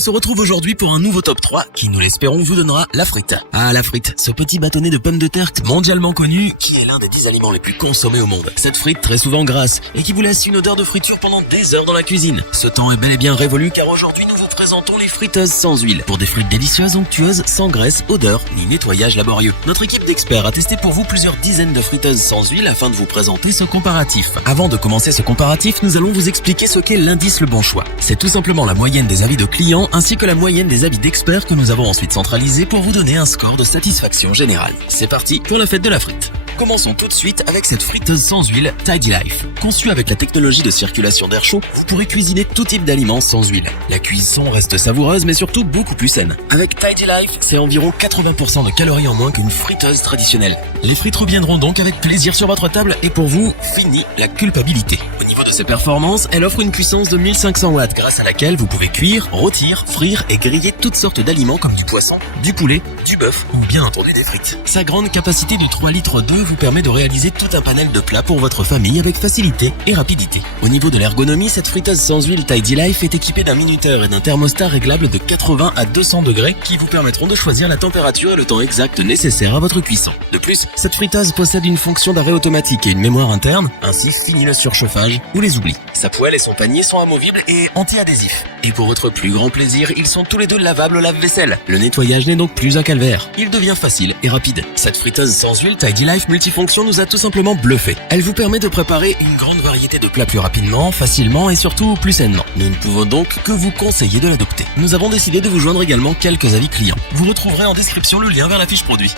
se retrouve aujourd'hui pour un nouveau top 3 qui, nous l'espérons, vous donnera la frite. Ah, la frite, ce petit bâtonnet de pommes de terre mondialement connu qui est l'un des 10 aliments les plus consommés au monde. Cette frite très souvent grasse et qui vous laisse une odeur de friture pendant des heures dans la cuisine. Ce temps est bel et bien révolu car aujourd'hui nous vous présentons les friteuses sans huile. Pour des frites délicieuses, onctueuses, sans graisse, odeur ni nettoyage laborieux. Notre équipe d'experts a testé pour vous plusieurs dizaines de friteuses sans huile afin de vous présenter ce comparatif. Avant de commencer ce comparatif, nous allons vous expliquer ce qu'est l'indice Le Bon Choix. C'est tout simplement la moyenne des avis de clients ainsi que la moyenne des avis d'experts que nous avons ensuite centralisés pour vous donner un score de satisfaction générale. C'est parti pour la fête de la frite. Commençons tout de suite avec cette friteuse sans huile Tidy Life. Conçue avec la technologie de circulation d'air chaud, vous pourrez cuisiner tout type d'aliments sans huile. La cuisson reste savoureuse mais surtout beaucoup plus saine. Avec Tidy Life, c'est environ 80% de calories en moins qu'une friteuse traditionnelle. Les frites reviendront donc avec plaisir sur votre table et pour vous, fini la culpabilité. Au niveau de ses performances, elle offre une puissance de 1500 watts grâce à laquelle vous pouvez cuire, rôtir, frire et griller toutes sortes d'aliments comme du poisson, du poulet, du bœuf ou bien entendu des frites. Sa grande capacité de 3 litres d'eau vous permet de réaliser tout un panel de plats pour votre famille avec facilité et rapidité. Au niveau de l'ergonomie, cette friteuse sans huile Tidy Life est équipée d'un minuteur et d'un thermostat réglable de 80 à 200 degrés qui vous permettront de choisir la température et le temps exact nécessaire à votre cuisson. De plus, cette friteuse possède une fonction d'arrêt automatique et une mémoire interne, ainsi fini le surchauffage ou les oublis. Sa poêle et son panier sont amovibles et anti-adhésifs. Et pour votre plus grand plaisir, ils sont tous les deux lavables au lave-vaisselle. Le nettoyage n'est donc plus un calvaire. Il devient facile et rapide. Cette friteuse sans huile Tidy Life multifonction nous a tout simplement bluffé. Elle vous permet de préparer une grande variété de plats plus rapidement, facilement et surtout plus sainement. Nous ne pouvons donc que vous conseiller de l'adopter. Nous avons décidé de vous joindre également quelques avis clients. Vous retrouverez en description le lien vers la fiche produit.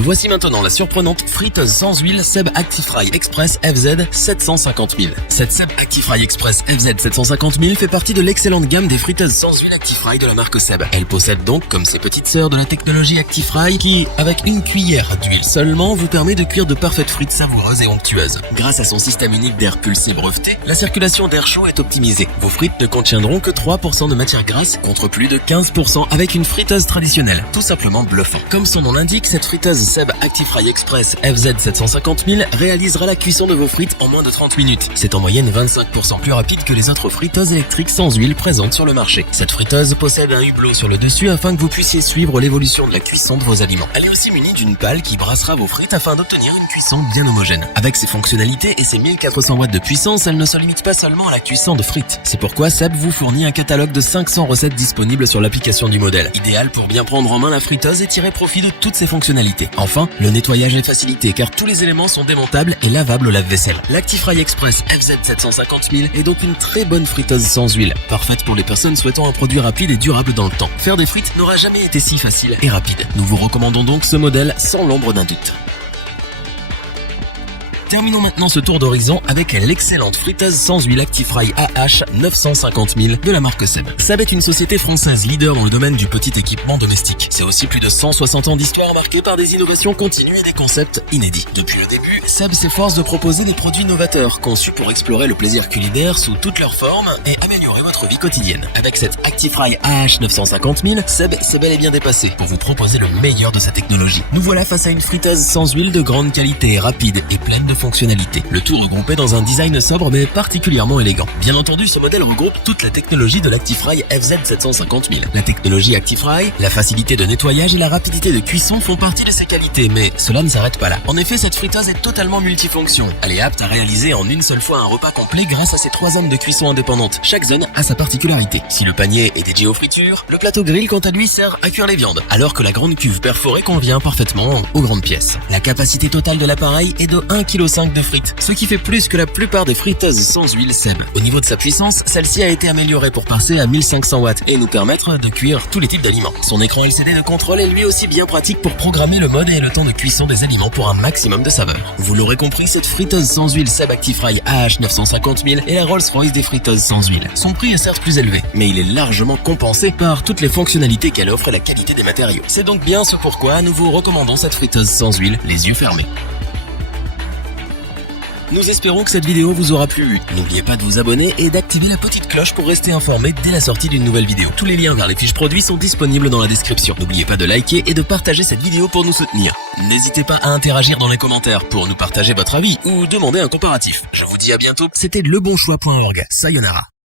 Voici maintenant la surprenante friteuse sans huile Seb Actifry Express FZ 750 000. Cette Seb Actifry Express FZ 750 000 fait partie de l'excellente gamme des friteuses sans huile Actifry de la marque Seb. Elle possède donc, comme ses petites sœurs, de la technologie Actifry qui, avec une cuillère d'huile seulement, vous permet de cuire de parfaites frites savoureuses et onctueuses. Grâce à son système unique d'air pulsé breveté, la circulation d'air chaud est optimisée. Vos frites ne contiendront que 3% de matière grasse contre plus de 15% avec une friteuse traditionnelle. Tout simplement bluffant. Comme son nom l'indique, cette friteuse Seb Actifry Express FZ 750 000 réalisera la cuisson de vos frites en moins de 30 minutes. C'est en moyenne 25% plus rapide que les autres friteuses électriques sans huile présentes sur le marché. Cette friteuse possède un hublot sur le dessus afin que vous puissiez suivre l'évolution de la cuisson de vos aliments. Elle est aussi munie d'une pale qui brassera vos frites afin d'obtenir une cuisson bien homogène. Avec ses fonctionnalités et ses 1400 watts de puissance, elle ne se limite pas seulement à la cuisson de frites. C'est pourquoi Seb vous fournit un catalogue de 500 recettes disponibles sur l'application du modèle. Idéal pour bien prendre en main la friteuse et tirer profit de toutes ses fonctionnalités. Enfin, le nettoyage est facilité car tous les éléments sont démontables et lavables au lave-vaisselle. L'Actifry Express FZ 750 000 est donc une très bonne friteuse sans huile, parfaite pour les personnes souhaitant un produit rapide et durable dans le temps. Faire des frites n'aura jamais été si facile et rapide. Nous vous recommandons donc ce modèle sans l'ombre d'un doute. Terminons maintenant ce tour d'horizon avec l'excellente friteuse sans huile Actifry AH 950 000 de la marque Seb. Seb est une société française leader dans le domaine du petit équipement domestique. C'est aussi plus de 160 ans d'histoire marquée par des innovations continues et des concepts inédits. Depuis le début, Seb s'efforce de proposer des produits novateurs conçus pour explorer le plaisir culinaire sous toutes leurs formes et améliorer votre vie quotidienne. Avec cette Actifry AH 950 000, Seb s'est bel et bien dépassé pour vous proposer le meilleur de sa technologie. Nous voilà face à une friteuse sans huile de grande qualité, rapide et pleine de fonctionnalités. Le tout regroupé dans un design sobre mais particulièrement élégant. Bien entendu, ce modèle regroupe toute la technologie de l'Actifry FZ 750 000. La technologie Actifry, la facilité de nettoyage et la rapidité de cuisson font partie de ses qualités, mais cela ne s'arrête pas là. En effet, cette friteuse est totalement multifonction. Elle est apte à réaliser en une seule fois un repas complet grâce à ses 3 zones de cuisson indépendantes. Chaque zone a sa particularité. Si le panier est dédié aux fritures, le plateau grill quant à lui sert à cuire les viandes, alors que la grande cuve perforée convient parfaitement aux grandes pièces. La capacité totale de l'appareil est de 1,5 kg de frites, ce qui fait plus que la plupart des friteuses sans huile Seb. Au niveau de sa puissance, celle-ci a été améliorée pour passer à 1500 watts et nous permettre de cuire tous les types d'aliments. Son écran LCD de contrôle est lui aussi bien pratique pour programmer le mode et le temps de cuisson des aliments pour un maximum de saveur. Vous l'aurez compris, cette friteuse sans huile Seb Actifry AH 950 000 est la Rolls-Royce des friteuses sans huile. Son prix est certes plus élevé, mais il est largement compensé par toutes les fonctionnalités qu'elle offre et la qualité des matériaux. C'est donc bien ce pourquoi nous vous recommandons cette friteuse sans huile, les yeux fermés. Nous espérons que cette vidéo vous aura plu. N'oubliez pas de vous abonner et d'activer la petite cloche pour rester informé dès la sortie d'une nouvelle vidéo. Tous les liens vers les fiches produits sont disponibles dans la description. N'oubliez pas de liker et de partager cette vidéo pour nous soutenir. N'hésitez pas à interagir dans les commentaires pour nous partager votre avis ou demander un comparatif. Je vous dis à bientôt, c'était lebonchoix.org. Sayonara.